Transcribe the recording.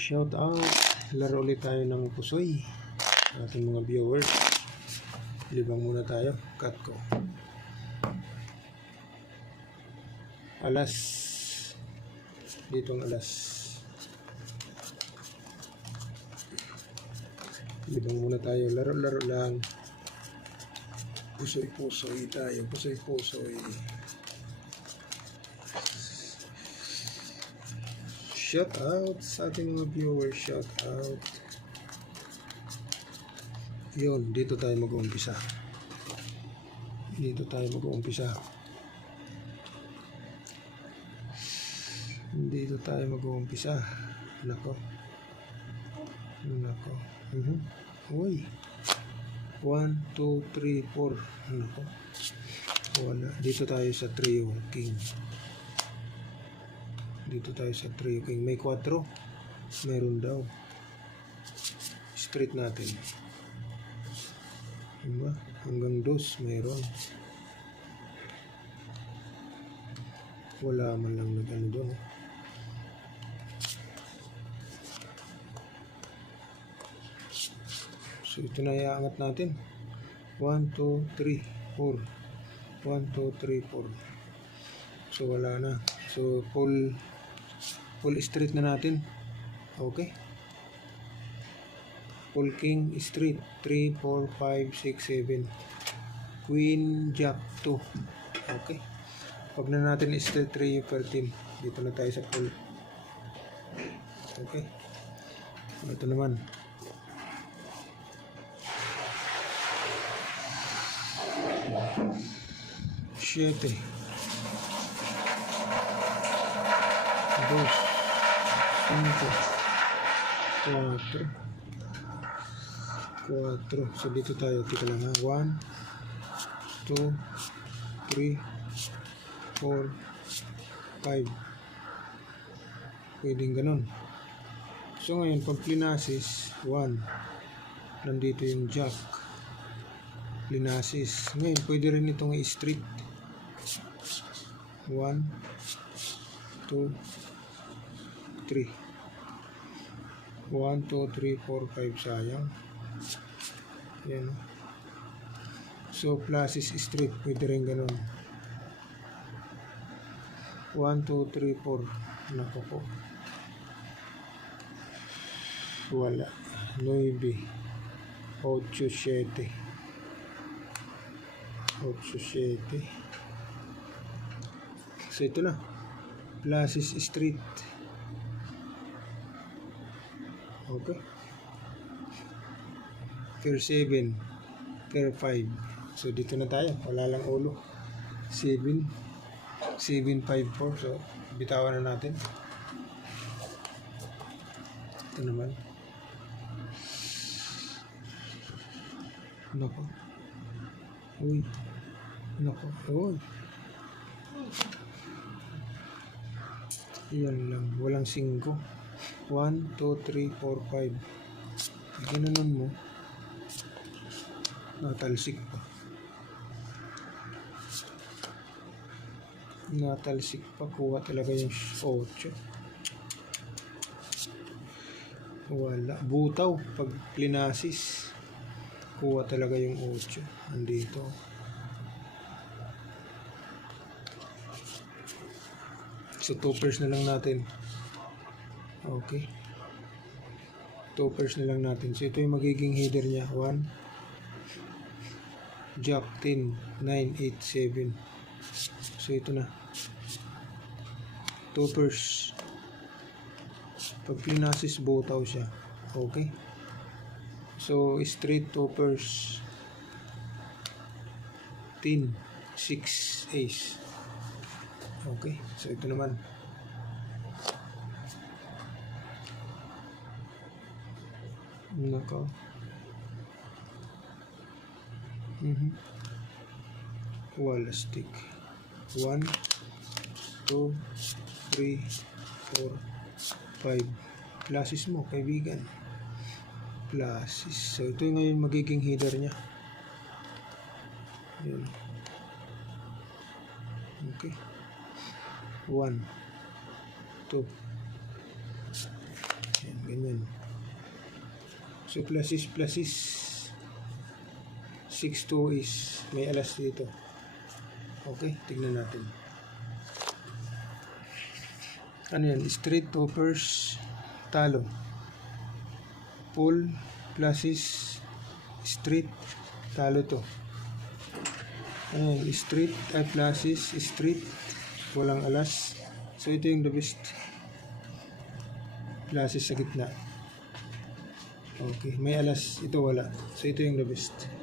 Shout out, laro ulit tayo ng pusoy ating mga viewers. Libang muna tayo, cut ko. Alas, ditong alas. Libang muna tayo, laro-laro lang. Pusoy-pusoy tayo, pusoy-pusoy. Shout out sa ating mga viewers, shout out. Yun, dito tayo mag-uumpisa. Dito tayo mag-uumpisa. Dito tayo mag-uumpisa. Nako. Nako. Uy. 1, 2, 3, 4. Nako. Wala. Dito tayo sa trio king. Dito tayo sa trio king. May 4. Meron daw. Straight natin. Diba? Hanggang 2 meron. Wala man lang nag-ano doon. So ito na iaangat natin. 1, 2, 3, 4. 1, 2, 3, 4. So wala na. So full straight na natin. Okay. Full king straight. 3, 4, 5, 6, 7. Queen, jack, 2. Okay. Pag na natin straight 3 per team. Dito na tayo sa full. Okay. Ito naman. Siete. 2, 5, 4. So dito tayo, tika lang ha. 1, 2, 3, 4, 5. Pwedeng ganun. So ngayon, pag plinasis 1, nandito yung jack. Plinasis. Ngayon, pwede rin itong i-straight. 1, 2, 3. 1, 2, 3, 4, 5. Sayang. Yan. So, plus is straight. Pwede rin ganun. 1, 2, 3, 4. Naku po. Wala. 9. 8, 7. 8, 7. So, ito na. Plus is straight. Okay. Pair 7. Pair 5. So, dito na tayo. Wala lang ulo. 7. 7, 5, 4. So, bitawan na natin. Ito naman. Nako. Uy. Nako. Uy. Yan lang. Walang 5. 1, 2, 3, 4, 5. Ganoon mo. Natalsik pa. Natalsik pa. Kuha talaga yung 8. Wala. Butaw. Pag plinasis, kuha talaga yung 8. Andito. So, 2 pairs na lang natin. Okay. 2 pairs na lang natin. So, ito yung magiging header niya. 1. Jack, 10, 9, 8, 7. So, ito na. 2 pairs. Pag plinasis, butaw siya. Okay. So, straight 2 pairs. 10, 6, ace. Okay. So, ito naman. Nako. Wala stick. 1, 2, 3, 4, 5. Pluses mo, kaibigan. Pluses. So, ito yung ngayon magiging header niya. Yan. Okay. 1, 2. Yan, ganyan. So plus is 6-2 is may alas dito. Okay, tignan natin. Ano yan? Straight toppers, talo. Full plus is straight, talo to. Ano yan? Straight ay plus is straight, walang alas. So ito yung the best. Plus is sa gitna. Okay, may alas, ito wala. So ito yung the best.